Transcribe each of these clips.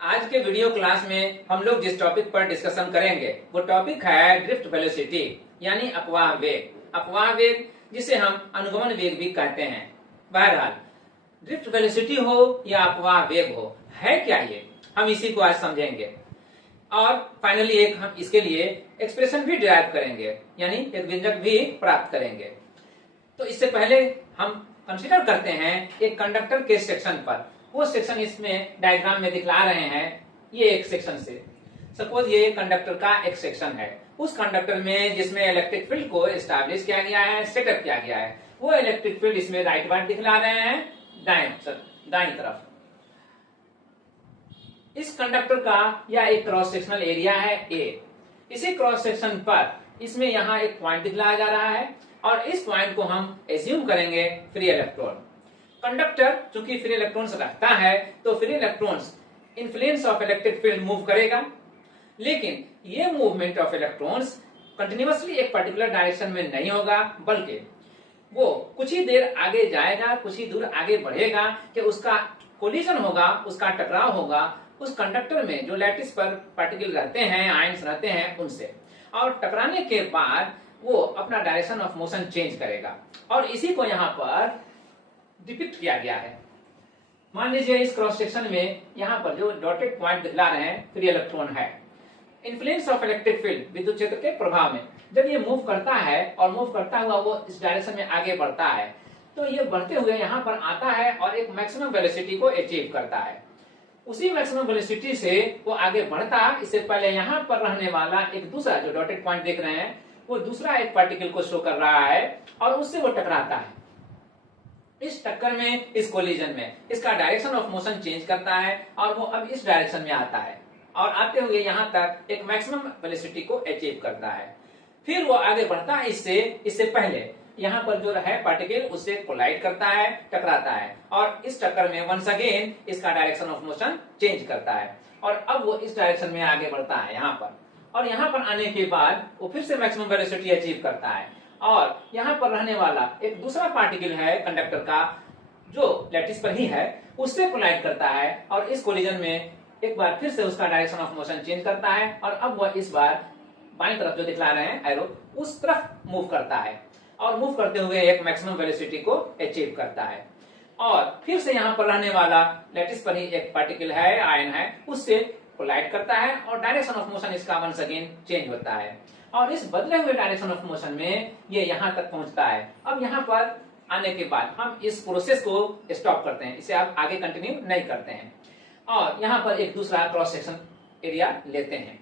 आज के video class में हम लोग जिस टॉपिक पर डिस्कशन करेंगे वो टॉपिक है ड्रिफ्ट वेलोसिटी यानी अपवाह वेग। अपवाह वेग जिसे हम अनुगमन वेग भी कहते हैं। बहरहाल ड्रिफ्ट वेलोसिटी हो या अपवाह वेग हो, है क्या ये, हम इसी को आज समझेंगे और फाइनली एक हम इसके लिए एक्सप्रेशन भी डिराइव करेंगे यानी एक व्यंजक भी प्राप्त करेंगे। तो इससे पहले हम कंसीडर करते हैं एक कंडक्टर के सेक्शन पर। वो सेक्शन इसमें डायग्राम में दिखला रहे हैं। ये एक सेक्शन से सपोज ये कंडक्टर का एक सेक्शन है। उस कंडक्टर में जिसमें इलेक्ट्रिक फील्ड को एस्टैब्लिश किया गया है, सेटअप किया गया है, वो इलेक्ट्रिक फील्ड इसमें राइट वार्ड दिखला रहे हैं दाएं तरफ। इस कंडक्टर का यह एक क्रॉस सेक्शनल एरिया है ए। इसी क्रॉस सेक्शन पर इसमें यहाँ एक पॉइंट दिखलाया जा रहा है और इस पॉइंट को हम एज्यूम करेंगे फ्री इलेक्ट्रॉन। कंडक्टर चूंकि फ्री इलेक्ट्रॉन्स रखता है तो free electrons influence of electric field move करेगा, लेकिन ये मूवमेंट ऑफ इलेक्ट्रॉन्स कंटिन्यूअसली एक पर्टिकुलर डायरेक्शन में नहीं होगा, बल्कि वो कुछ ही देर आगे जाएगा, कुछ ही दूर आगे बढ़ेगा कि उसका कोलिजन होगा, उसका टकराव होगा उस कंडक्टर में जो लैटिस पर पार्टिकल रहते हैं, आयंस रहते हैं उनसे, और टकराने के बाद वो अपना डायरेक्शन ऑफ मोशन चेंज करेगा और इसी को यहाँ पर डिपिक्ट किया गया है। मान लीजिए इस क्रॉस सेक्शन में यहाँ पर जो डॉटेड पॉइंट दिखला रहे हैं फ्री इलेक्ट्रॉन है। इन्फ्लुएंस ऑफ इलेक्ट्रिक फील्ड विद्युत क्षेत्र के प्रभाव में जब ये मूव करता है और मूव करता हुआ वो इस डायरेक्शन में आगे बढ़ता है तो ये बढ़ते हुए यहाँ पर आता है और एक मैक्सिमम वेलोसिटी को अचीव करता है। उसी मैक्सिमम वेलोसिटी से वो आगे बढ़ता, इससे पहले यहाँ पर रहने वाला एक दूसरा जो डॉटेड पॉइंट देख रहे हैं वो दूसरा एक पार्टिकल को शो कर रहा है और उससे वो टकराता है। इस टक्कर में, इस कोलिजन में इसका डायरेक्शन ऑफ मोशन चेंज करता है और वो अब इस डायरेक्शन में आता है और आते हुए यहाँ तक एक मैक्सिमम वेलोसिटी को अचीव करता है। फिर वो आगे बढ़ता है इससे पहले यहाँ पर जो है पार्टिकल उससे कोलाइड करता है, टकराता है और इस टक्कर में वंस अगेन इसका डायरेक्शन ऑफ मोशन चेंज करता है और अब वो इस डायरेक्शन में आगे बढ़ता है यहाँ पर, और यहाँ पर आने के बाद वो फिर से मैक्सिमम वेलोसिटी अचीव करता है और यहाँ पर रहने वाला एक दूसरा पार्टिकल है कंडक्टर का जो लैटिस पर ही है, उससे कोलाइड करता है और इस कोलिजन में एक बार फिर से उसका डायरेक्शन ऑफ मोशन चेंज करता है और अब वह इस बार बाईं तरफ जो दिखला रहे हैं एरो उस तरफ मूव करता है और मूव करते हुए एक मैक्सिमम वेलोसिटी को अचीव करता है और फिर से यहाँ पर रहने वाला लैटिस पर ही एक पार्टिकल है, आयन है, उससे कोलाइड करता है और डायरेक्शन ऑफ मोशन इसका वंस अगेन चेंज होता है और इस बदले हुए डायरेक्शन ऑफ मोशन में ये यहाँ तक पहुंचता है। अब यहाँ पर आने के बाद हम इस प्रोसेस को स्टॉप करते हैं, इसे आप आगे कंटिन्यू नहीं करते हैं और यहाँ पर एक दूसरा क्रॉस सेक्शन एरिया लेते हैं।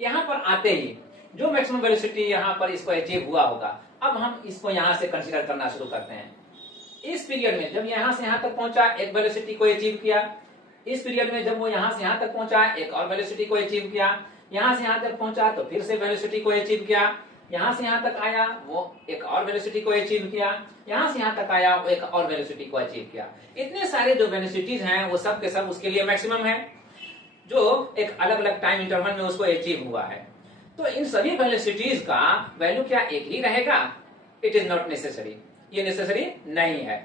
यहाँ पर आते ही जो मैक्सिमम वेलोसिटी यहाँ पर इसको अचीव हुआ होगा, अब हम इसको यहाँ से कंसीडर करना शुरू करते हैं। इस पीरियड में जब यहाँ से यहाँ तक पहुंचा एक वेलोसिटी को अचीव किया, इस पीरियड में जब वो यहाँ से यहाँ तक पहुंचा एक और वेलोसिटी को अचीव किया, यहाँ से यहाँ तक पहुंचा तो फिर से वेलोसिटी को अचीव किया, यहाँ से यहाँ तक आया वो एक और वेलोसिटी को अचीव किया, यहाँ से यहाँ तक आया वो एक और वेलोसिटी को अचीव किया। इतने सारे जो वेलोसिटीज हैं वो सब के सब उसके लिए मैक्सिमम है जो एक अलग अलग टाइम इंटरवल में उसको अचीव हुआ है। तो इन सभी वेलोसिटीज का वैल्यू क्या एक ही रहेगा? इट इज नॉट नेसेसरी, ये नेसेसरी नहीं है।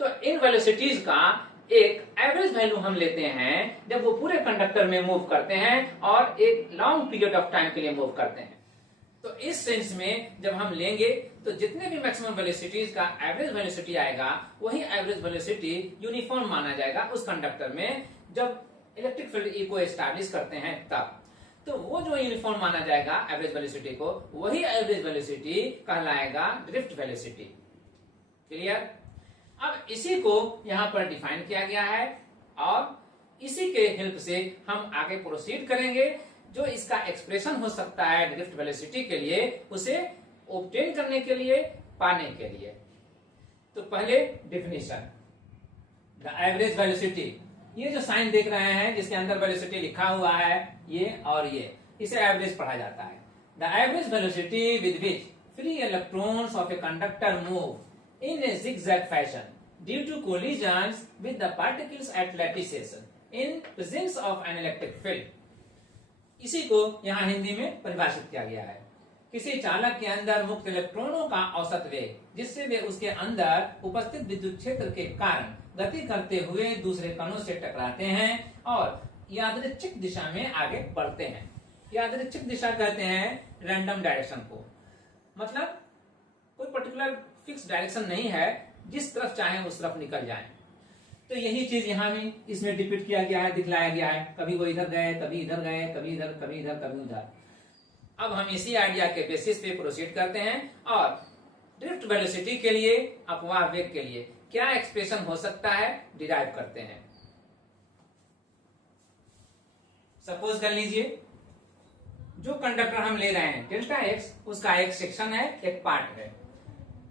तो इन वेलोसिटीज का एक एवरेज वैल्यू हम लेते हैं जब वो पूरे कंडक्टर में मूव करते हैं और एक लॉन्ग पीरियड ऑफ टाइम के लिए मूव करते हैं। तो इस सेंस में जब हम लेंगे तो जितने भी मैक्सिमम वेलोसिटीज का एवरेज वेलोसिटी आएगा वही एवरेज वेलोसिटी यूनिफॉर्म माना जाएगा उस कंडक्टर में जब इलेक्ट्रिक फील्ड ई को एस्टैब्लिश करते हैं तब। तो वो जो यूनिफॉर्म माना जाएगा एवरेज वेलोसिटी को, वही एवरेज वेलोसिटी कहलाएगा ड्रिफ्ट वेलोसिटी। क्लियर? अब इसी को यहाँ पर डिफाइन किया गया है और इसी के हेल्प से हम आगे प्रोसीड करेंगे। जो इसका एक्सप्रेशन हो सकता है ड्रिफ्ट वेलोसिटी के लिए, उसे ऑब्टेन करने के लिए, पाने के लिए। तो पहले डिफिनीशन, द एवरेज वेलोसिटी, ये जो साइन देख रहे हैं जिसके अंदर वेलोसिटी लिखा हुआ है ये और ये, इसे एवरेज पढ़ा जाता है। The average velocity with which free electrons of a conductor move in A zigzag fashion due to collisions with the particles at lattices in presence of an electric field। इसी को यहाँ हिंदी में परिभाषित किया गया है। किसी चालक के अंदर मुक्त इलेक्ट्रॉनों का औसत वेग, जिससे वे उसके अंदर उपस्थित विद्युत क्षेत्र के कारण गति करते हुए दूसरे कणों से टकराते हैं और यादृच्छिक दिशा में आगे बढ़ते हैं। यादृच्छिक दिशा कहते हैं रैंडम डायरेक्शन को, मतलब कोई पर्टिकुलर फिक्स डायरेक्शन नहीं है, जिस तरफ चाहे उस तरफ निकल जाए। तो यही चीज यहाँ भी इसमें डिपिक्ट किया गया है, दिखलाया गया है। कभी वो इधर गए, कभी इधर गए, कभी इधर, कभी इधर, कभी उधर। अब हम इसी आइडिया के बेसिस पे प्रोसीड करते हैं और ड्रिफ्ट वेलोसिटी के लिए, अपवाह वेग के लिए क्या एक्सप्रेशन हो सकता है डिराइव करते हैं। सपोज कर लीजिए जो कंडक्टर हम ले रहे हैं डेल्टा एक्स, उसका एक सेक्शन है, एक पार्ट है,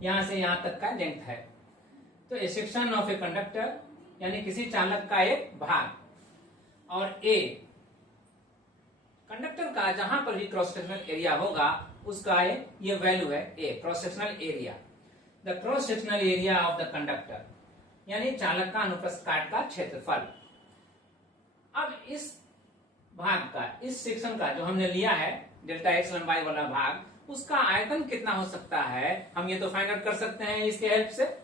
यहां से यहां तक का लेंथ है। तो A section of a conductor यानी किसी चालक का एक भाग, और ए कंडक्टर का जहां पर भी क्रॉस सेक्शनल एरिया होगा उसका ये वैल्यू है A, cross sectional area. The cross sectional area of the conductor यानी चालक का अनुप्रस्थ काट का क्षेत्रफल। अब इस भाग का, इस सेक्शन का जो हमने लिया है डेल्टा एक्स लंबाई वाला भाग, उसका आयतन कितना हो सकता है, हम ये तो फाइंड आउट कर सकते हैं इसके हेल्प से।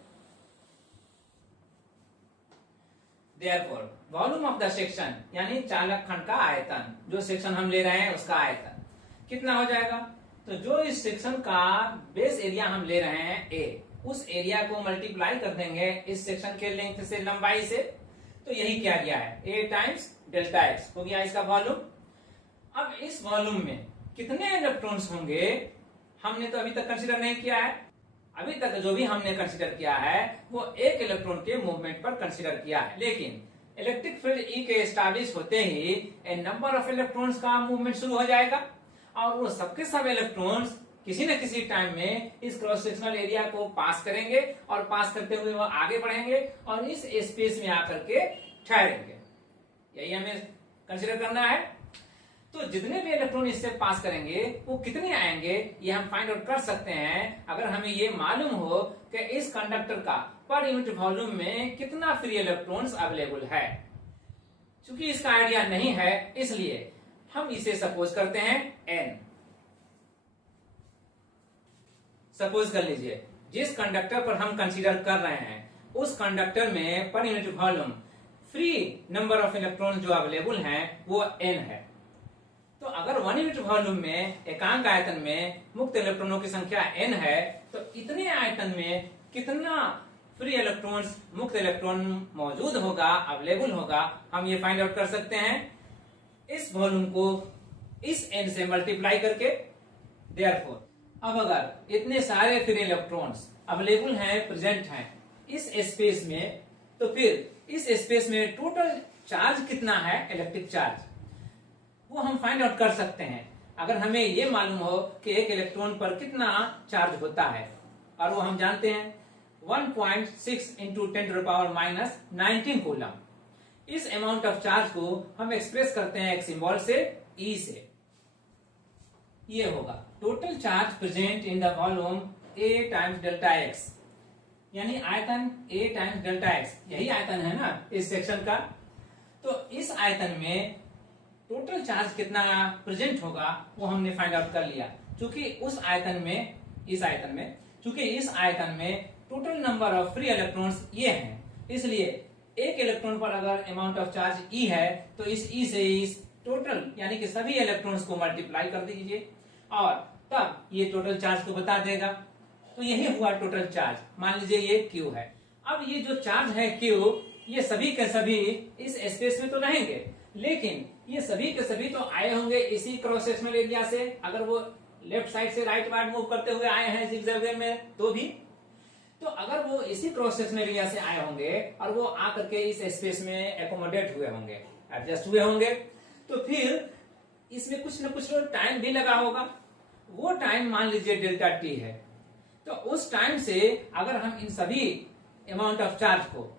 Therefore, volume of the section यानी चालक खंड का आयतन, जो सेक्शन हम ले रहे हैं उसका आयतन कितना हो जाएगा। तो जो इस सेक्शन का बेस एरिया हम ले रहे हैं ए, उस एरिया को मल्टीप्लाई कर देंगे इस सेक्शन के लेंथ से, लंबाई से। तो यही क्या गया है, ए टाइम्स डेल्टा एक्स हो गया इसका वॉल्यूम। अब इस वॉल्यूम में कितने इलेक्ट्रॉन्स होंगे हमने तो अभी तक कंसीडर नहीं किया है। अभी तक जो भी हमने कंसीडर किया है वो एक इलेक्ट्रॉन के मूवमेंट पर कंसीडर किया है, लेकिन इलेक्ट्रिक फील्ड ई के एस्टैब्लिश होते ही ए नंबर ऑफ इलेक्ट्रॉन्स का मूवमेंट शुरू हो जाएगा और वो सबके सब इलेक्ट्रॉन्स किसी न किसी टाइम में इस क्रॉस सेक्शनल एरिया को पास करेंगे और पास करते हुए वो आगे बढ़ेंगे और इस स्पेस में आकर के ठहरेंगे। यही हमें कंसीडर करना है। तो जितने भी इलेक्ट्रॉन इससे पास करेंगे वो कितने आएंगे ये हम फाइंड आउट कर सकते हैं अगर हमें ये मालूम हो कि इस कंडक्टर का पर यूनिट वॉल्यूम में कितना फ्री इलेक्ट्रॉन्स अवेलेबल है। चूंकि इसका आइडिया नहीं है इसलिए हम इसे सपोज करते हैं n। सपोज कर लीजिए जिस कंडक्टर पर हम कंसीडर कर रहे हैं उस कंडक्टर में per unit volume free number of electron जो अवेलेबल हैं वो n है। तो अगर 1 यूनिट वॉल्यूम में एकांक आयतन में मुक्त इलेक्ट्रॉनों की संख्या n है तो इतने आयतन में कितना फ्री इलेक्ट्रॉन्स, मुक्त इलेक्ट्रॉन मौजूद होगा, अवेलेबल होगा, हम ये फाइंड आउट कर सकते हैं इस वॉल्यूम को इस n से मल्टीप्लाई करके। देयरफॉर अब अगर इतने सारे फ्री इलेक्ट्रॉन्स अवेलेबल हैं, प्रेजेंट हैं इस स्पेस में, तो फिर इस स्पेस में टोटल चार्ज कितना है, इलेक्ट्रिक चार्ज, वो हम फाइंड आउट कर सकते हैं अगर हमें ये मालूम हो कि एक इलेक्ट्रॉन पर कितना चार्ज होता है। और वो हम जानते हैं 1.6 इंटू 10⁻⁻19 कूलम। इस अमाउंट ऑफ चार्ज को हम एक्सप्रेस करते हैं एक सिंबल से, E से। ये होगा total charge present in the volume A times delta x, यानी आयतन A टाइम्स डेल्टा एक्स, यही आयतन है ना इस सेक्शन का। तो इस आयतन में टोटल चार्ज कितना प्रेजेंट होगा वो हमने फाइंड आउट कर लिया। चूंकि उस आयतन में, इस आयतन में total number of free electrons ये हैं, इसलिए एक इलेक्ट्रॉन पर अगर अमाउंट ऑफ चार्ज E है तो इस E से इस टोटल यानी कि सभी इलेक्ट्रॉन्स को मल्टीप्लाई कर दीजिए और तब ये टोटल चार्ज को बता देगा। तो यही हुआ टोटल चार्ज। मान लीजिए ये Q है। अब ये जो चार्ज है Q, ये सभी के सभी इस स्पेस में तो रहेंगे, लेकिन ये सभी के सभी तो आए होंगे इसी क्रॉस सेक्शनल एरिया से। अगर वो लेफ्ट साइड से राइट वार्ड मूव करते हुए आए हैं जिगजैग वे में तो भी, तो अगर वो इसी क्रॉस सेक्शनल एरिया से आए होंगे और वो आकर के इस स्पेस में एकोमोडेट हुए होंगे, एडजस्ट हुए होंगे, तो फिर इसमें कुछ न कुछ टाइम भी लगा होगा। वो टाइम मान लीजिए डेल्टा टी है। तो उस टाइम से अगर हम इन सभी अमाउंट ऑफ चार्ज को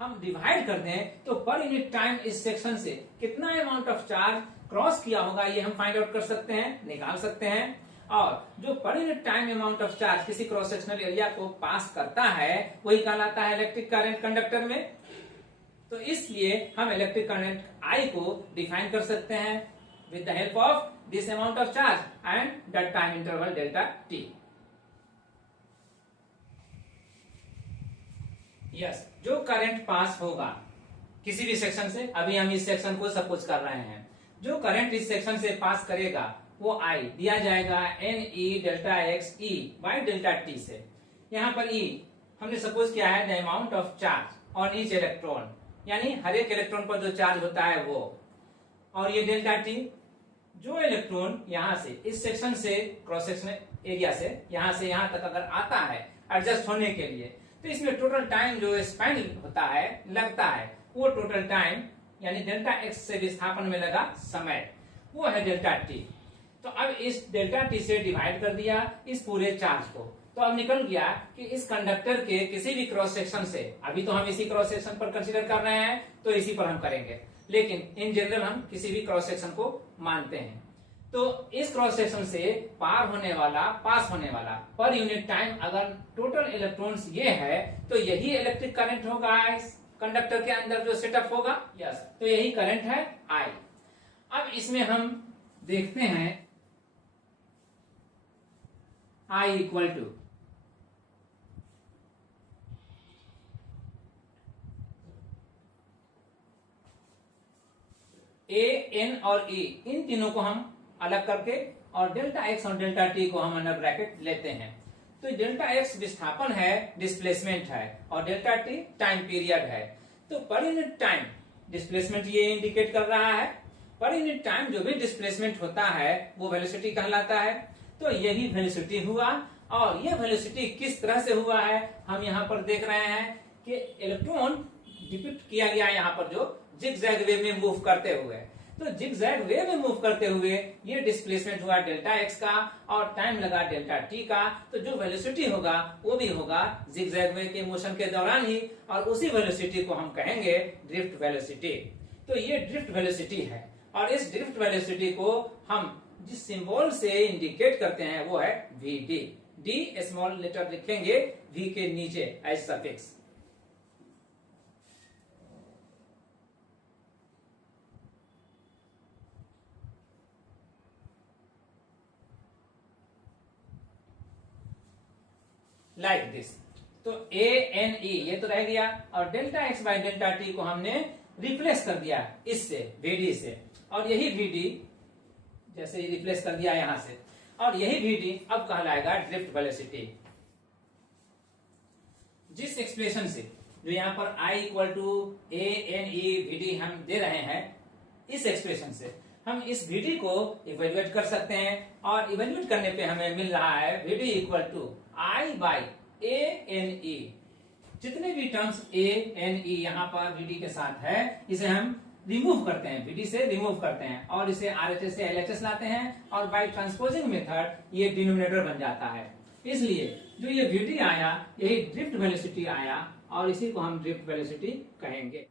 हम डिवाइड कर दें तो पर यूनिट टाइम इस सेक्शन से कितना अमाउंट ऑफ चार्ज क्रॉस किया होगा ये हम फाइंड आउट कर सकते हैं, निकाल सकते हैं। और जो per unit time amount of charge किसी क्रॉस सेक्शनल एरिया को पास करता है वही कहलाता है इलेक्ट्रिक करंट कंडक्टर में। तो इसलिए हम इलेक्ट्रिक करंट I को डिफाइन कर सकते हैं with the help of this amount of charge and that time interval delta t. Yes, जो करंट पास होगा किसी भी सेक्शन से, अभी हम इस सेक्शन को सपोज कर रहे हैं, जो करंट इस सेक्शन से पास करेगा वो आई दिया जाएगा n e delta x e by delta t से। यहाँ पर ई हमने सपोज किया है the amount of charge on each electron, यानी हर एक इलेक्ट्रॉन पर जो चार्ज होता है वो, और ये डेल्टा टी जो इलेक्ट्रॉन यहाँ से इस सेक्शन से क्रॉस सेक्शन एरिया से यहाँ तक अगर आता है एडजस्ट होने के लिए, तो इसमें टोटल टाइम जो स्पेंड होता है लगता है वो टोटल टाइम यानी डेल्टा एक्स से विस्थापन में लगा समय वो है डेल्टा टी। तो अब इस डेल्टा टी से डिवाइड कर दिया इस पूरे चार्ज को, तो अब निकल गया कि इस कंडक्टर के किसी भी क्रॉस सेक्शन से, अभी तो हम इसी क्रॉस सेक्शन पर कंसीडर कर रहे हैं तो इसी पर हम करेंगे, लेकिन इन जनरल हम किसी भी क्रॉस सेक्शन को मानते हैं। तो इस क्रॉस सेक्शन से पास होने वाला पर यूनिट टाइम अगर टोटल इलेक्ट्रॉन्स ये है तो यही इलेक्ट्रिक करंट होगा इस कंडक्टर के अंदर जो सेटअप होगा। यस, तो यही करंट है आई। अब इसमें हम देखते हैं आई इक्वल टू ए एन और ई, इन तीनों को हम अलग करके और डेल्टा एक्स और डेल्टा टी को हम अंडर ब्रैकेट लेते हैं। तो डेल्टा एक्स विस्थापन है, डिस्प्लेसमेंट है, और डेल्टा टी टाइम पीरियड है। तो पर यूनिट टाइम डिस्प्लेसमेंट ये इंडिकेट कर रहा है, पर यूनिट टाइम जो भी डिस्प्लेसमेंट होता है वो वेलोसिटी कहलाता है। तो यही वेलोसिटी हुआ, और ये वेलोसिटी किस तरह से हुआ है हम यहाँ पर देख रहे हैं कि इलेक्ट्रॉन डिपिक्ट किया गया यहाँ पर जो जिगजैग वे में मूव करते हुए, तो जिगजैग वे में मूव करते हुए ये डिस्प्लेसमेंट हुआ डेल्टा एक्स का और टाइम लगा डेल्टा टी का। तो जो वेलोसिटी होगा वो भी होगा जिगजैग वे के मोशन के दौरान ही, और उसी वेलोसिटी को हम कहेंगे ड्रिफ्ट वेलोसिटी। तो ये ड्रिफ्ट वेलोसिटी है, और इस ड्रिफ्ट वेलोसिटी को हम जिस सिंबल से इंडिकेट करते हैं वो है v d. D small letter लिखेंगे वी के नीचे एज सफिक्स। Like this. तो ए एन ई ये तो रह गया, और delta x by delta T को हमने रिप्लेस कर दिया इससे वीडी से, और यही वीडी जैसे ही रिप्लेस कर दिया यहां से, और यही वीडी अब कहलाएगा ड्रिफ्ट वेलोसिटी। जिस एक्सप्रेशन से जो यहाँ पर I equal to A N E V D हम दे रहे हैं, इस एक्सप्रेशन से हम इस वीडी को इवेल्युएट कर सकते हैं, और इवेल्युएट करने पे हमें मिल रहा है v d equal to I by A N e. जितने भी टर्म्स ए एन ई यहाँ पर वीडी के साथ है इसे हम रिमूव करते हैं, वीडी से रिमूव करते हैं, और इसे आरएचएस से एलएचएस लाते हैं, और बाय ट्रांसपोजिंग मेथड ये डिनोमिनेटर बन जाता है। इसलिए जो ये वीडी आया यही ड्रिफ्ट वेलोसिटी आया, और इसी को हम ड्रिफ्ट वेलोसिटी कहेंगे।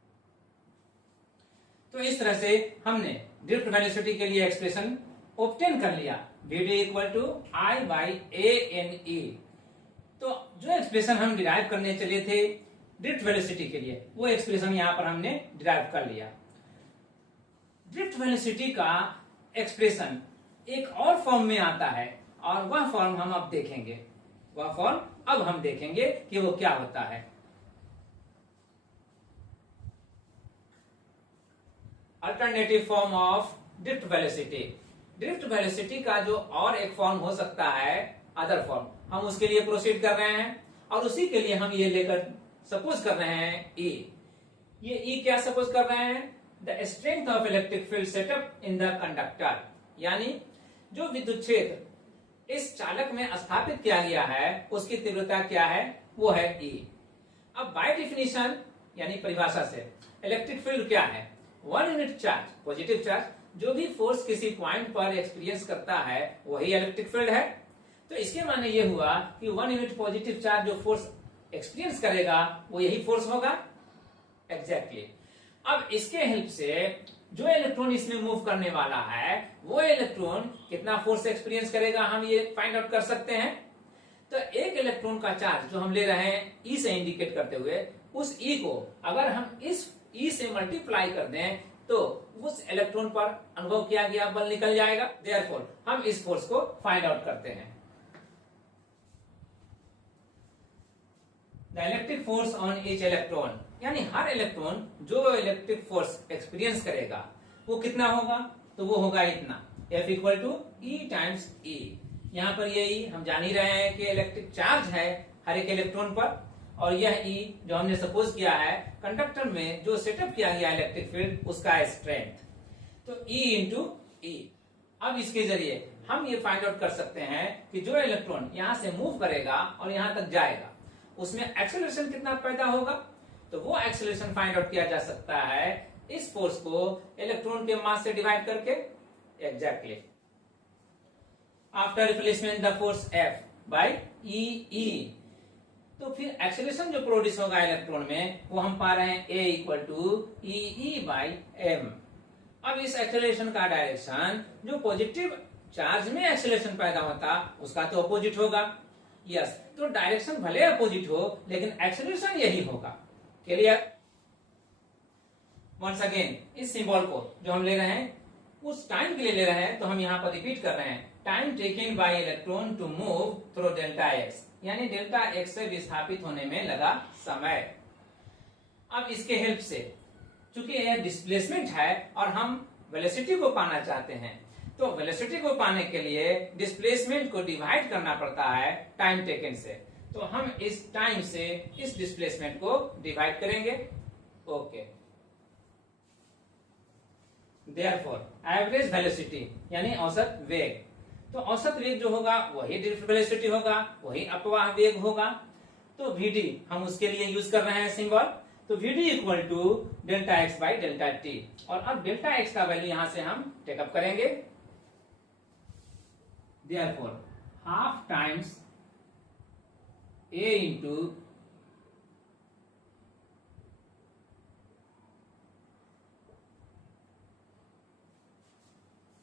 तो इस तरह से हमने ड्रिफ्ट वेलोसिटी के लिए एक्सप्रेशन ऑब्टेन कर लिया, v d equal to I by A N e. तो जो एक्सप्रेशन हम डिराइव करने चले थे ड्रिफ्ट वेलोसिटी के लिए, वो एक्सप्रेशन यहां पर हमने डिराइव कर लिया। ड्रिफ्ट वेलोसिटी का एक्सप्रेशन एक और फॉर्म में आता है, और वह फॉर्म हम अब देखेंगे, कि वो क्या होता है। Alternative form of drift velocity. Drift velocity का जो और एक फॉर्म हो सकता है, अदर फॉर्म, हम उसके लिए प्रोसीड कर रहे हैं, और उसी के लिए हम ये लेकर सपोज कर रहे हैं E। ये E क्या सपोज कर रहे हैं? The strength of electric field setup in the conductor, यानी जो विद्युत क्षेत्र इस चालक में स्थापित किया गया है उसकी तीव्रता क्या है, वो है E। अब बाय डेफिनेशन यानी परिभाषा से इलेक्ट्रिक फील्ड क्या है? One unit charge, positive charge, जो भी फोर्स किसी पॉइंट पर एक्सपीरियंस करता है वही इलेक्ट्रिक फील्ड है। तो इसके माने ये हुआ कि वन यूनिट पॉजिटिव चार्ज जो फोर्स एक्सपीरियंस करेगा वो यही फोर्स होगा। एग्जैक्टली। अब इसके हेल्प से जो इलेक्ट्रॉन इसमें मूव करने वाला है वो इलेक्ट्रॉन कितना फोर्स एक्सपीरियंस करेगा हम ये फाइंड आउट कर सकते हैं। तो एक इलेक्ट्रॉन का चार्ज जो हम ले रहे हैं ई से इंडिकेट करते हुए, उस ई को अगर हम इस ई से मल्टीप्लाई कर दें तो उस इलेक्ट्रॉन पर अनुभव किया गया बल निकल जाएगा। देयरफॉर हम इस फोर्स को फाइंड आउट करते हैं। The electric force on each electron, यानी हर इलेक्ट्रॉन जो इलेक्ट्रिक फोर्स एक्सपीरियंस करेगा वो कितना होगा, तो वो होगा इतना, F equal to E times E। यहाँ पर ये E हम जान ही रहे हैं कि इलेक्ट्रिक चार्ज है हर एक इलेक्ट्रॉन पर, और यह E जो हमने सपोज किया है कंडक्टर में जो सेटअप किया गया इलेक्ट्रिक फील्ड उसका स्ट्रेंथ, तो E इंटू E। अब इसके जरिए हम ये फाइंड आउट कर सकते हैं कि जो इलेक्ट्रॉन यहाँ से मूव करेगा और यहाँ तक जाएगा उसमें एक्सेलरेशन कितना पैदा होगा, तो वो एक्सेलरेशन फाइंड आउट किया जा सकता है इस फोर्स को इलेक्ट्रॉन के मास से डिवाइड करके। Exactly after replacement the force F by E। तो फिर एक्सेलरेशन जो प्रोड्यूस होगा इलेक्ट्रॉन में वो हम पा रहे हैं A equal to E by M। अब इस एक्सेलरेशन का डायरेक्शन जो पॉजिटिव चार्ज में एक्सेलरेशन पैदा होता उसका तो अपोजिट होगा। यस, तो डायरेक्शन भले अपोजिट हो लेकिन एक्सेलरेशन यही होगा। क्लियर? वंस अगेन इस सिंबल को जो हम ले रहे हैं उस टाइम के लिए ले रहे हैं, तो हम यहाँ पर रिपीट कर रहे हैं time taken by electron to move through delta x, यानी डेल्टा एक्स से विस्थापित होने में लगा समय। अब इसके हेल्प से चूंकि यह डिस्प्लेसमेंट है और हम वेलोसिटी को पाना चाहते हैं, तो वेलोसिटी को पाने के लिए डिस्प्लेसमेंट को डिवाइड करना पड़ता है टाइम टेकन से, तो हम इस टाइम से इस डिस्प्लेसमेंट को डिवाइड करेंगे। ओके, देयरफॉर एवरेज वेलोसिटी यानी औसत वेग, तो औसत वेग जो होगा वही ड्रिफ्ट वेलोसिटी होगा, वही अपवाह वेग होगा। तो Vd हम उसके लिए यूज कर रहे हैं सिंबल, तो Vd equal to delta x by delta t, और अब डेल्टा एक्स का वैल्यू यहां से हम टेकअप करेंगे। Therefore half times A into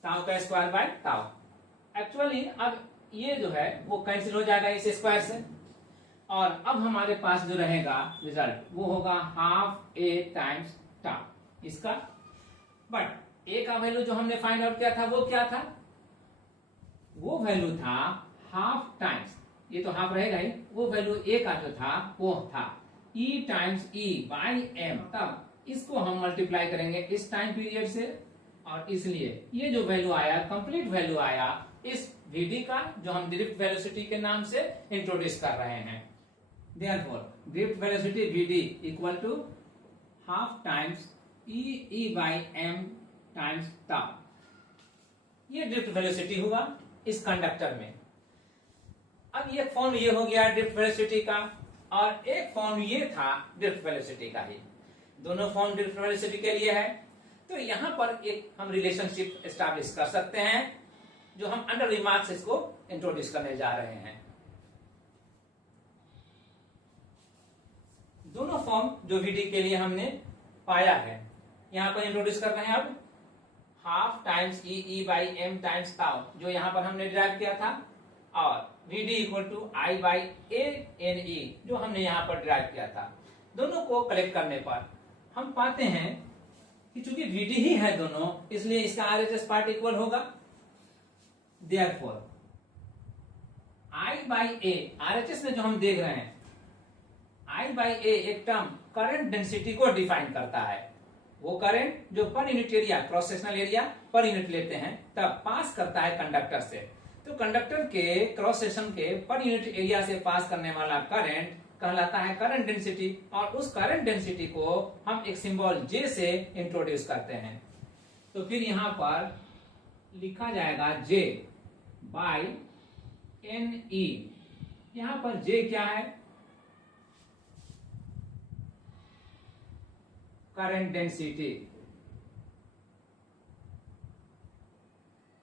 ताऊ का स्क्वायर बाय ताऊ। एक्चुअली अब ये जो है वो कैंसिल हो जाएगा इस स्क्वायर से, और अब हमारे पास जो रहेगा रिजल्ट वो होगा हाफ A टाइम्स टाउ इसका। बट A का वैल्यू जो हमने फाइंड आउट किया था वो क्या था, वो वैल्यू था हाफ टाइम्स, ये तो हाफ रहेगा ही, वो वैल्यू A का जो था वो था E times E by M। तब इसको हम मल्टीप्लाई करेंगे इस टाइम पीरियड से, और इसलिए ये जो वैल्यू आया कंप्लीट वैल्यू आया इस Vd का जो हम ड्रिफ्ट वेलोसिटी के नाम से इंट्रोड्यूस कर रहे हैं। Therefore drift velocity Vd equal to half times E by M times tau. ये ड्रिफ्ट वेलोसिटी हुआ इस कंडक्टर में। अब एक फॉर्म ये हो गया ड्रिफ्ट वेलोसिटी का, और एक फॉर्म ये था ड्रिफ्ट वेलोसिटी का ही, दोनों फॉर्म ड्रिफ्ट वेलोसिटी के लिए है। तो यहां पर एक हम रिलेशनशिप एस्टैब्लिश कर सकते हैं जो हम अंडर रिमार्क्स इसको इंट्रोड्यूस करने जा रहे हैं। दोनों फॉर्म जो Vd के लिए हमने पाया है यहां पर इंट्रोड्यूस कर रहे हैं। अब half times E by M times ताऊ जो यहां पर हमने डिराइव किया था, और Vd equal to I by A N E जो हमने यहां पर डिराइव किया था। दोनों को कलेक्ट करने पर हम पाते हैं कि चूंकि Vd ही है दोनों, इसलिए इसका RHS पार्ट इक्वल होगा। Therefore I by A, RHS में जो हम देख रहे हैं I बाई A एक टर्म करंट डेंसिटी को डिफाइन करता है। वो करंट जो per unit area cross sectional area per unit लेते हैं तब पास करता है कंडक्टर से, तो कंडक्टर के क्रॉस सेक्शन के पर यूनिट एरिया से पास करने वाला करंट कहलाता है करंट डेंसिटी, और उस करंट डेंसिटी को हम एक सिंबल J से इंट्रोड्यूस करते हैं। तो फिर यहां पर लिखा जाएगा J बाई NE। यहां पर J क्या है, करंट डेंसिटी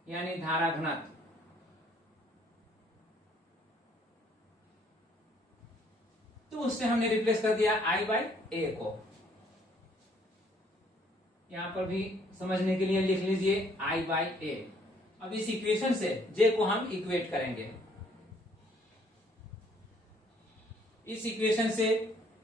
यानी धारा घनत्व। तो उससे हमने रिप्लेस कर दिया I बाई A को। यहां पर भी समझने के लिए लिख लीजिए I बाई A। अब इस इक्वेशन से J को हम इक्वेट करेंगे। इस इक्वेशन से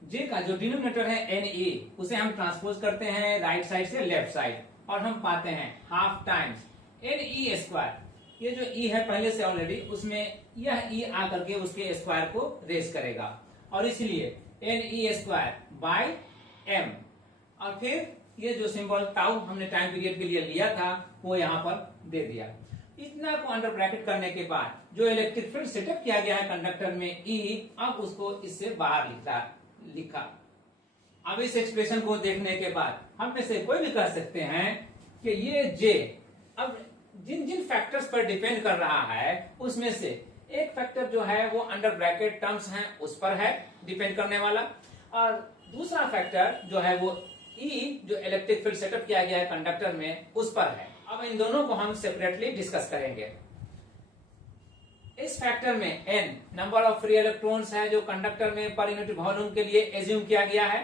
जे का जो डिनोमिनेटर है एन ए उसे हम ट्रांसपोज करते हैं राइट साइड से लेफ्ट साइड और हम पाते हैं half times n e square. ये जो ई है पहले से ऑलरेडी उसमें यह ई आकर के उसके स्क्वायर को रेज करेगा और इसलिए n e square by m और फिर ये जो सिंबल टाउ हमने टाइम पीरियड के लिए लिया था वो यहाँ पर दे दिया। इतना को अंडर ब्रैकेट करने के बाद जो इलेक्ट्रिक फील्ड सेटअप किया गया है कंडक्टर में ई, अब उसको इससे बाहर लिखा। अब इस एक्सप्रेशन को देखने के बाद हम में से कोई भी कह सकते हैं कि ये जे अब जिन जिन फैक्टर्स पर डिपेंड कर रहा है उसमें से एक फैक्टर जो है वो अंडर ब्रैकेट टर्म्स है उस पर है डिपेंड करने वाला, और दूसरा फैक्टर जो है वो ई जो इलेक्ट्रिक फील्ड सेटअप किया गया है कंडक्टर में उस पर है। अब इन दोनों को हम सेपरेटली डिस्कस करेंगे। इस फैक्टर में n number of free electrons है जो कंडक्टर में पर यूनिट वॉल्यूम के लिए एज्यूम किया गया है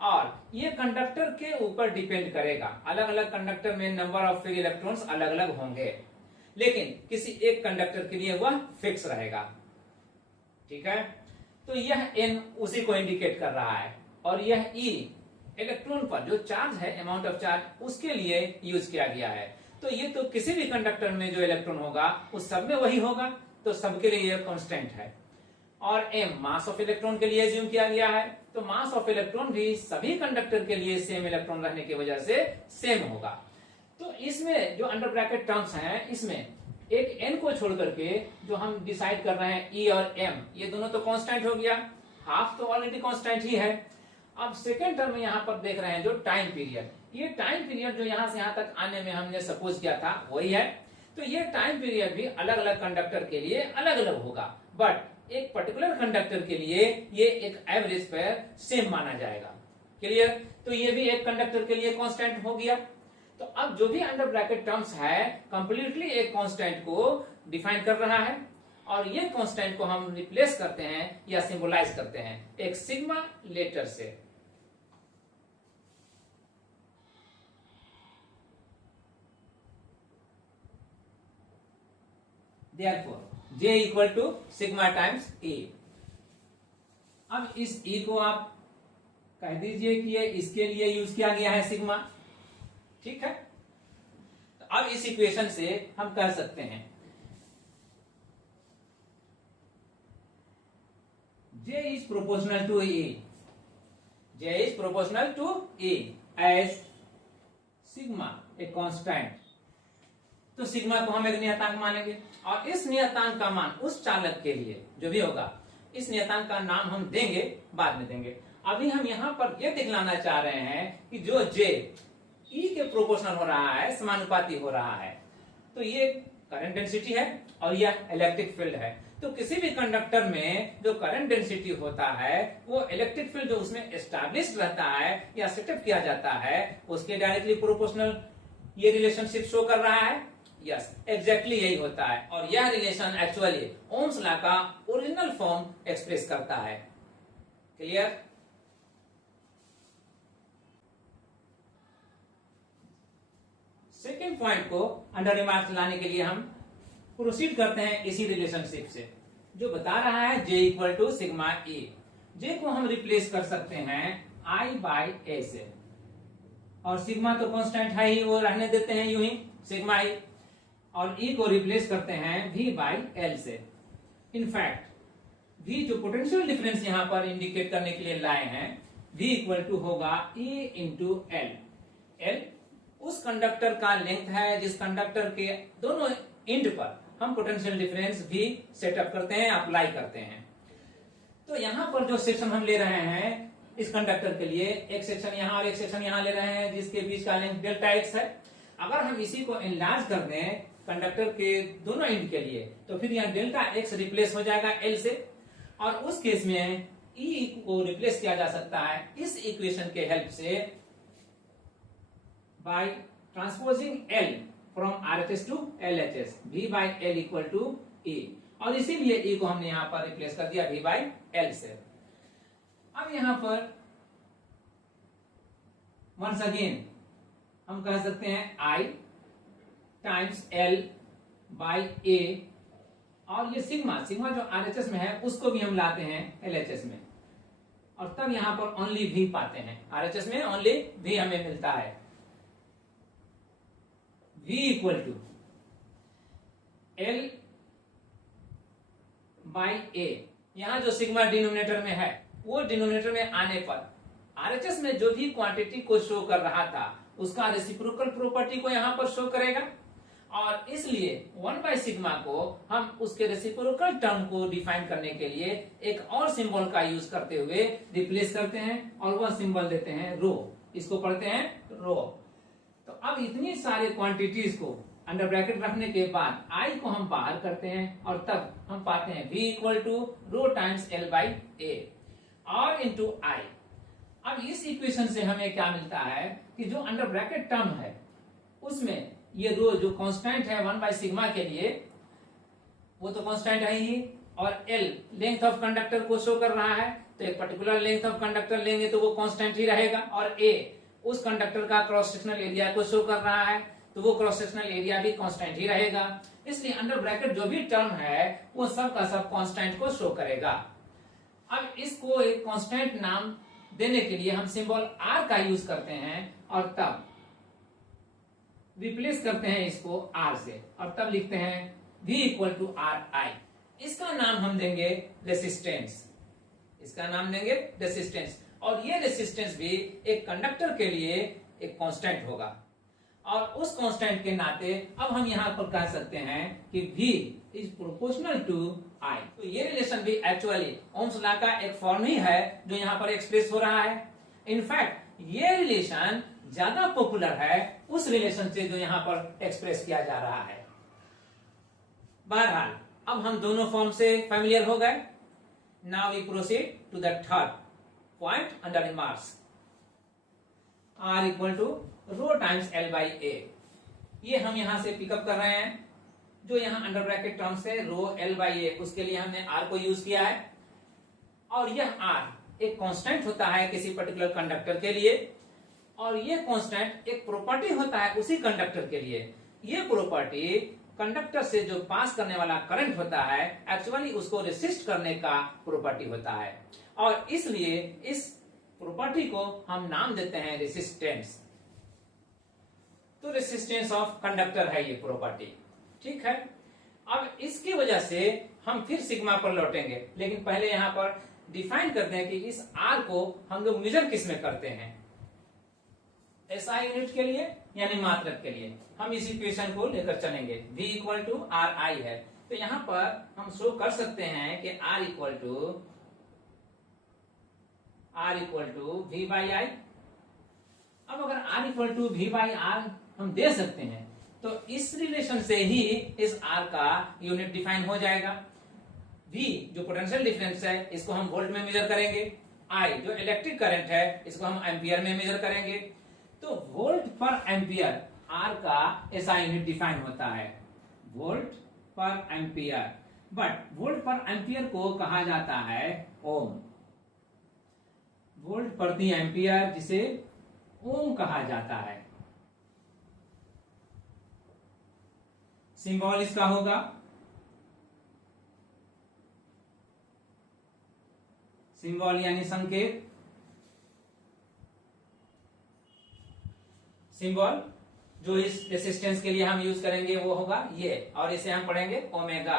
और ये कंडक्टर के ऊपर डिपेंड करेगा। अलग अलग कंडक्टर में नंबर ऑफ फ्री इलेक्ट्रॉन्स अलग अलग होंगे लेकिन किसी एक कंडक्टर के लिए वह फिक्स रहेगा। ठीक है, तो यह n उसी को इंडिकेट कर रहा है और यह e इलेक्ट्रॉन पर जो चार्ज है अमाउंट ऑफ चार्ज उसके लिए यूज किया गया है। तो ये तो किसी भी कंडक्टर में जो इलेक्ट्रॉन होगा उस सब में वही होगा, तो सबके लिए ये कांस्टेंट है। और m मास ऑफ इलेक्ट्रॉन के लिए एज्यूम किया गया है, तो मास ऑफ इलेक्ट्रॉन भी सभी कंडक्टर के लिए सेम इलेक्ट्रॉन रहने की वजह से सेम होगा। तो इसमें जो अंडर ब्रैकेट टर्म्स हैं इसमें एक n को छोड़ करके जो हम डिसाइड कर रहे हैं e और m ये दोनों तो कांस्टेंट हो गया, हाफ तो ऑलरेडी कांस्टेंट ही है। अब सेकेंड टर्म में यहाँ पर देख रहे हैं जो टाइम पीरियड, ये टाइम पीरियड जो यहाँ से यहाँ तक आने में हमने सपोज किया था वही है। तो ये टाइम पीरियड भी अलग अलग कंडक्टर के लिए अलग अलग होगा, बट एक पर्टिकुलर कंडक्टर के लिए ये एक एवरेज पर सेम माना जाएगा। क्लियर? तो ये भी एक कंडक्टर के लिए कांस्टेंट हो गया। तो अब जो भी अंडर ब्रैकेट टर्म्स है कंप्लीटली एक कांस्टेंट को डिफाइन कर रहा है और ये कांस्टेंट को हम रिप्लेस करते हैं या सिंबलाइज करते हैं एक सिग्मा लेटर से। Therefore, J equal to sigma times E। अब इस E को आप कह दीजिए कि ये इसके लिए यूज किया गया है सिग्मा। ठीक है, तो अब इस इक्वेशन से हम कह सकते हैं J is proportional to E, J is proportional to E as sigma a constant. तो सिग्मा को हम एक नियतांक मानेंगे और इस नियतांक का मान उस चालक के लिए जो भी होगा, इस नियतांक का नाम हम देंगे बाद में देंगे। अभी हम यहाँ पर यह दिखलाना चाह रहे हैं कि जो J E के प्रोपोर्शनल हो रहा है, समानुपाती हो रहा है, तो ये करंट डेंसिटी है और यह इलेक्ट्रिक फील्ड है। तो किसी भी कंडक्टर में जो करंट डेंसिटी होता है वो इलेक्ट्रिक फील्ड जो उसमें एस्टैब्लिश्ड रहता है या सेटअप किया जाता है उसके डायरेक्टली प्रोपोर्शनल ये रिलेशनशिप शो कर रहा है। यस, एग्जैक्टली यही होता है और यह रिलेशन एक्चुअली ओम्स लॉ का ओरिजिनल फॉर्म एक्सप्रेस करता है। क्लियर? सेकेंड पॉइंट को अंडर रिमार्क्स लाने के लिए हम प्रोसीड करते हैं इसी रिलेशनशिप से जो बता रहा है J equal to sigma E। J को हम रिप्लेस कर सकते हैं I बाई A से और सिग्मा तो कांस्टेंट है ही, वो रहने देते हैं यूं ही सिग्मा E, और E को रिप्लेस करते हैं V बाई L से। इनफैक्ट V जो पोटेंशियल डिफरेंस यहां पर इंडिकेट करने के लिए लाए हैं V इक्वल टू होगा E इंटू L। L उस कंडक्टर का लेंथ है जिस कंडक्टर के दोनों एंड पर हम पोटेंशियल डिफरेंस भी सेटअप करते हैं, अप्लाई करते हैं। तो यहां पर जो सेक्शन हम ले रहे हैं इस कंडक्टर के लिए, एक सेक्शन यहां और एक सेक्शन यहां ले रहे हैं जिसके बीच का लेंथ डेल्टा एक्स है। अगर हम इसी को एनलार्ज कर दें कंडक्टर के दोनों एंड के लिए तो फिर यहाँ डेल्टा एक्स रिप्लेस हो जाएगा एल से, और उस केस में ई को रिप्लेस किया जा सकता है इस इक्वेशन के हेल्प से by transposing L from RHS to LHS, we by L equal to E, और इसीलिए ई को हमने यहां पर रिप्लेस कर दिया वी बाई एल से। अब यहां पर वंस अगेन हम कह सकते हैं आई टाइम्स एल बाई ए, और ये सिग्मा जो आरएचएस में है उसको भी हम लाते हैं एलएचएस में, और तब यहां पर ओनली वी पाते हैं। आरएचएस में ओनली वी हमें मिलता है। V equal to L by A. यहां जो सिग्मा डिनोमिनेटर में है वो डिनोमिनेटर में आने पर आरएचएस में जो भी क्वांटिटी को शो कर रहा था उसका रेसिप्रोकल प्रॉपर्टी को यहां पर शो करेगा, और इसलिए 1 बाई सिग्मा को हम उसके रेसिप्रोकल टर्म को डिफाइन करने के लिए एक और सिंबल का यूज करते हुए रिप्लेस करते हैं और वह सिंबल देते हैं रो। इसको पढ़ते हैं रो। तो अब इतनी सारे क्वांटिटीज को अंडर ब्रैकेट रखने के बाद आई को हम बाहर करते हैं और तब हम पाते हैं v equal to rho times L by A और इंटू आई। अब इस इक्वेशन से हमें क्या मिलता है कि जो अंडर ब्रैकेट टर्म है उसमें ये रो जो कांस्टेंट है 1 बाई सिग्मा के लिए वो तो कांस्टेंट है ही, और एल लेंथ ऑफ कंडक्टर को शो कर रहा है, तो एक पर्टिकुलर लेंथ ऑफ कंडक्टर लेंगे तो वो कांस्टेंट ही रहेगा, और ए उस कंडक्टर का क्रॉस सेक्शनल एरिया को शो कर रहा है तो वो क्रॉस सेक्शनल एरिया भी कांस्टेंट ही रहेगा। इसलिए अंडर ब्रैकेट जो भी टर्म है वो सब का सब कांस्टेंट को शो करेगा। अब इसको एक कांस्टेंट नाम देने के लिए हम सिंबल आर का यूज करते हैं और तब रिप्लेस करते हैं इसको आर से और तब लिखते हैं v equal to R I. इसका नाम हम देंगे रेसिस्टेंस। इसका नाम देंगे रेसिस्टेंस, और ये रेसिस्टेंस भी एक कंडक्टर के लिए एक कांस्टेंट होगा, और उस कांस्टेंट के नाते अब हम यहां पर कह सकते हैं कि v is proportional to I। तो ये रिलेशन भी एक्चुअली ओम्स लॉ का एक फॉर्म ही है जो यहां पर एक्सप्रेस हो रहा है। इनफैक्ट ये रिलेशन ज्यादा पॉपुलर है उस रिलेशन से जो यहां पर एक्सप्रेस किया जा रहा है। बहरहाल अब हम दोनों फॉर्म से फैमिलियर हो गए। Now we proceed to the third point under remarks. R equal to rho times L by A. ये हम यहां से पिकअप कर रहे हैं जो यहां अंडर ब्रैकेट टर्म से रो एल बाई ए, उसके लिए हमने R को यूज किया है, और यह R एक कांस्टेंट होता है किसी पर्टिकुलर कंडक्टर के लिए, और ये कांस्टेंट एक प्रॉपर्टी होता है उसी कंडक्टर के लिए। ये प्रॉपर्टी कंडक्टर से जो पास करने वाला करंट होता है एक्चुअली उसको रेसिस्ट करने का प्रॉपर्टी होता है, और इसलिए इस प्रॉपर्टी को हम नाम देते हैं रेसिस्टेंस। तो रेसिस्टेंस ऑफ कंडक्टर है ये प्रॉपर्टी, ठीक है। अब इसकी वजह से हम फिर सिग्मा पर लौटेंगे, लेकिन पहले यहां पर डिफाइन करते हैं कि इस आर को हम लोग मेजर किस में करते हैं, एसआई यूनिट के लिए यानी मात्रक के लिए। हम इस इक्वेशन को लेकर चलेंगे। v equal to R I है, तो यहां पर हम शो कर सकते हैं कि r equal to V by I. अब अगर r equal to V by R हम दे सकते हैं तो इस रिलेशन से ही इस r का यूनिट डिफाइन हो जाएगा। v जो पोटेंशियल डिफरेंस है इसको हम वोल्ट में मेजर करेंगे, I जो इलेक्ट्रिक करंट है इसको हम एम्पियर में मेजर करेंगे। तो वोल्ट पर एम्पियर R का ऐसा यूनिट डिफाइन होता है, वोल्ट पर एम्पियर। बट वोल्ट पर एम्पियर को कहा जाता है ओम। वोल्ट प्रति एम्पियर जिसे ओम कहा जाता है। सिंबल इसका होगा सिंबल यानी संकेत, सिंबल जो इस रेसिस्टेंस के लिए हम यूज करेंगे वो होगा ये, और इसे हम पढ़ेंगे ओमेगा।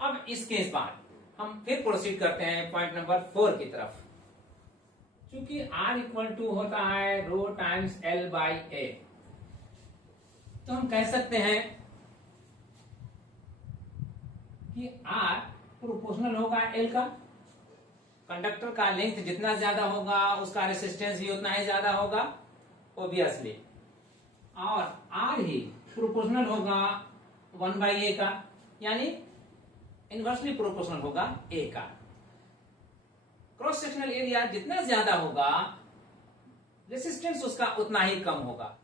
अब इसके बाद हम फिर प्रोसीड करते हैं पॉइंट नंबर 4 की तरफ। चूंकि R इक्वल टू होता है रो टाइम्स L बाई ए, तो हम कह सकते हैं कि R प्रोपोर्शनल होगा L का। कंडक्टर का लेंथ जितना ज्यादा होगा उसका रेसिस्टेंस भी उतना ही ज्यादा होगा ऑब्वियसली, और R ही प्रोपोर्शनल होगा 1 बाई ए का, यानी इनवर्सली प्रोपोर्शनल होगा A का। क्रॉस सेक्शनल एरिया जितना ज्यादा होगा रेसिस्टेंस उसका उतना ही कम होगा,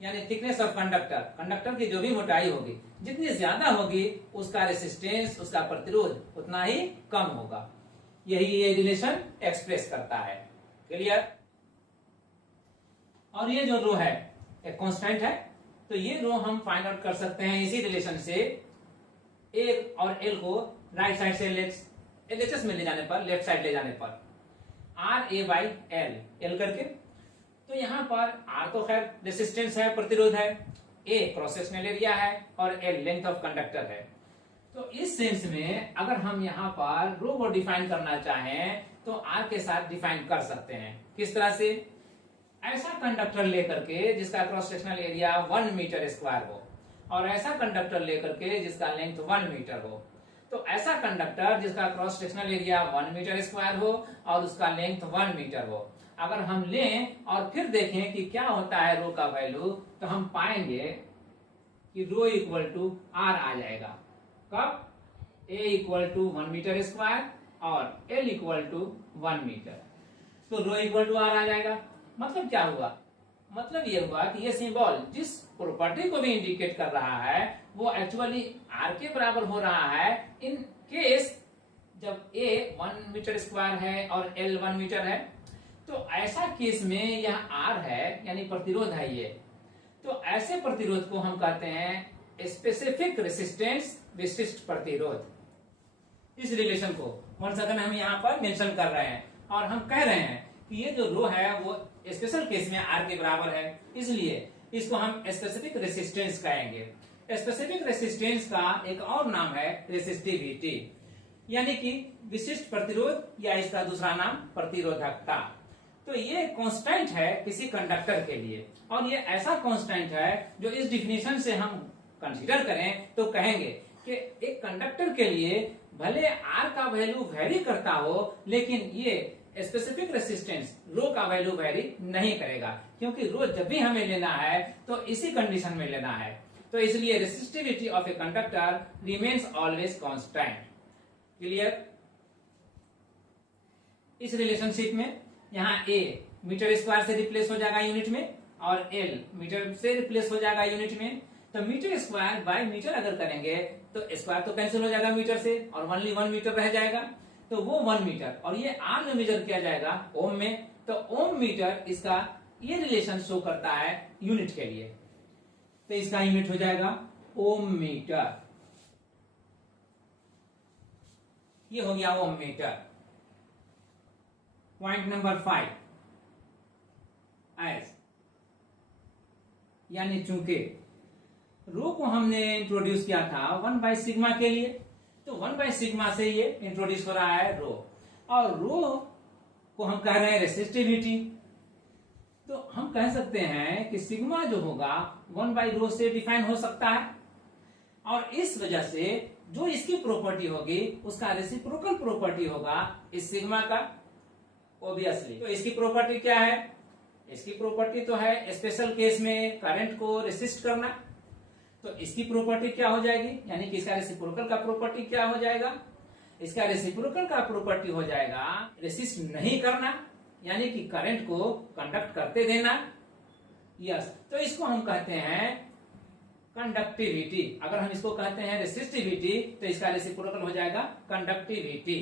यानी थिकनेस ऑफ कंडक्टर, कंडक्टर की जो भी मोटाई होगी जितनी ज्यादा होगी उसका रेसिस्टेंस, उसका प्रतिरोध उतना ही कम होगा। यही ये रिलेशन एक्सप्रेस करता है। क्लियर? और ये जो रो है एक कांस्टेंट है, तो ये रो हम फाइंड आउट कर सकते हैं इसी रिलेशन से। ए और एल को राइट साइड से एलएचएस में ले जाने पर, लेफ्ट साइड ले जाने पर R A by L, L करके। तो यहाँ पर आर तो खैर रेसिस्टेंस है, प्रतिरोध है, ए क्रॉस सेक्शनल एरिया है और एल लेंथ ऑफ कंडक्टर है। तो इस सेंस में अगर हम यहाँ पर रो को डिफाइन करना चाहें तो आर के साथ डिफाइन कर सकते हैं। किस तरह से? ऐसा कंडक्टर लेकर के जिसका cross sectional area 1 metre square हो और ऐसा कंडक्टर लेकर के जिसका लेंथ 1 मीटर हो। तो ऐसा कंडक्टर जिसका cross sectional area 1 metre square हो और उसका लेंथ 1 मीटर हो, अगर हम लें और फिर देखें कि क्या होता है रो का वैल्यू, तो हम पाएंगे कि रो इक्वल टू आर आ जाएगा। कब? ए इक्वल टू 1 मीटर स्क्वायर और एल इक्वल टू 1 मीटर। तो रो इक्वल टू आर आ जाएगा। मतलब क्या हुआ? मतलब ये हुआ कि ये सिंबल जिस प्रॉपर्टी को भी इंडिकेट कर रहा है वो एक्चुअली आर के बराबर हो रहा है इन केस जब ए 1 मीटर स्क्वायर है और एल 1 मीटर है। तो ऐसा केस में यह आर है यानी प्रतिरोध है ये। तो ऐसे प्रतिरोध को हम कहते हैं स्पेसिफिक रेसिस्टेंस, विशिष्ट प्रतिरोध। इस रिलेशन को वंस अगेन हम यहाँ पर मेंशन कर रहे हैं और हम कह रहे हैं कि ये जो रो है वो स्पेशल केस में आर के बराबर है, इसलिए इसको हम स्पेसिफिक रेसिस्टेंस कहेंगे। स्पेसिफिक रेसिस्टेंस का एक और नाम है रेसिस्टिविटी, यानी कि विशिष्ट प्रतिरोध या इसका दूसरा नाम प्रतिरोधकता। तो ये कांस्टेंट है किसी कंडक्टर के लिए और ये ऐसा कांस्टेंट है जो इस डिफिनेशन से हम कंसीडर करें तो कहेंगे कि एक कंडक्टर के लिए भले आर का वैल्यू वेरी करता हो लेकिन ये स्पेसिफिक रेसिस्टेंस रो का वैल्यू वेरी नहीं करेगा, क्योंकि रो जब भी हमें लेना है तो इसी कंडीशन में लेना है। तो इसलिए resistivity of a conductor remains always constant. Clear? इस रिलेशनशिप में यहाँ ए मीटर स्क्वायर से रिप्लेस हो जाएगा यूनिट में और एल मीटर से रिप्लेस हो जाएगा यूनिट में। तो मीटर स्क्वायर बाय मीटर अगर करेंगे तो स्क्वायर तो कैंसिल हो जाएगा मीटर से और ओनली 1 मीटर रह जाएगा। तो वो 1 मीटर और ये आर में मेजर किया जाएगा ओम में। तो ओम मीटर इसका ये रिलेशन शो करता है यूनिट के लिए। तो इसका यूनिट हो जाएगा ओम मीटर। ये हो गया ओम मीटर। पॉइंट नंबर 5 एज, यानी चूंकि रो को हमने इंट्रोड्यूस किया था 1 बाई सिग्मा के लिए, तो 1 बाई सिग्मा से ये इंट्रोड्यूस हो रहा है रो और रो को हम कह रहे हैं रेसिस्टिविटी। तो हम कह सकते हैं कि सिग्मा जो होगा 1 बाई रो से डिफाइन हो सकता है और इस वजह से जो इसकी प्रॉपर्टी होगी उसका रेसिप्रोकल प्रॉपर्टी होगा इस सिग्मा का ऑब्वियसली। तो इसकी प्रॉपर्टी क्या है? इसकी प्रॉपर्टी तो है स्पेशल केस में करंट को रेसिस्ट करना। तो इसकी प्रॉपर्टी क्या हो जाएगी, यानी कि इसका रेसिप्रोकल का प्रॉपर्टी क्या हो जाएगा? इसका रेसिप्रोकल का प्रॉपर्टी हो जाएगा रेसिस्ट नहीं करना, यानी कि करंट को कंडक्ट करते देना। यस, तो इसको हम कहते हैं कंडक्टिविटी। अगर हम इसको कहते हैं रेसिस्टिविटी तो इसका रेसिप्रोकल हो जाएगा कंडक्टिविटी।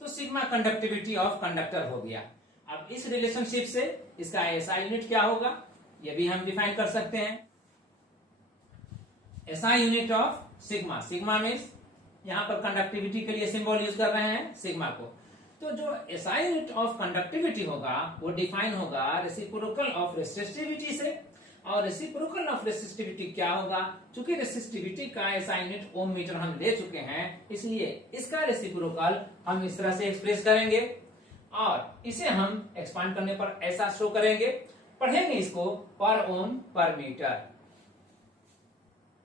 तो सिग्मा कंडक्टिविटी ऑफ कंडक्टर हो गया। अब इस रिलेशनशिप से इसका एसआई यूनिट क्या होगा ये भी हम डिफाइन कर सकते हैं। SI unit of sigma, sigma means यहां पर कंडक्टिविटी के लिए सिंबल यूज कर रहे हैं सिग्मा को। तो जो एसआई यूनिट ऑफ कंडक्टिविटी होगा वो डिफाइन होगा रेसिप्रोकल ऑफ रेसिस्टिविटी से। और रेसिप्रोकल ऑफ रेसिस्टिविटी क्या होगा? चूंकि रेसिस्टिविटी का एसआई यूनिट ओम मीटर हम ले चुके हैं, इसलिए इसका रेसिप्रोकल हम इस तरह से एक्सप्रेस करेंगे और इसे हम एक्सपांड करने पर ऐसा शो करेंगे, पढ़ेंगे इसको पर ओम पर मीटर।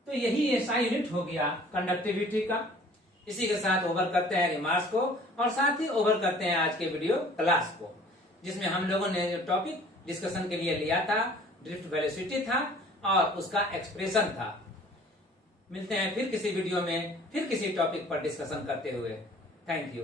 तो यही एसआई यूनिट हो गया कंडक्टिविटी का। इसी के साथ ओवर करते हैं रिमार्क्स को और साथ ही ओवर करते हैं आज के वीडियो क्लास को, जिसमें हम लोगों ने जो टॉपिक डिस्कशन के लिए लिया था ड्रिफ्ट वेलोसिटी था और उसका एक्सप्रेशन था। मिलते हैं फिर किसी वीडियो में फिर किसी टॉपिक पर डिस्कशन करते हुए। Thank you.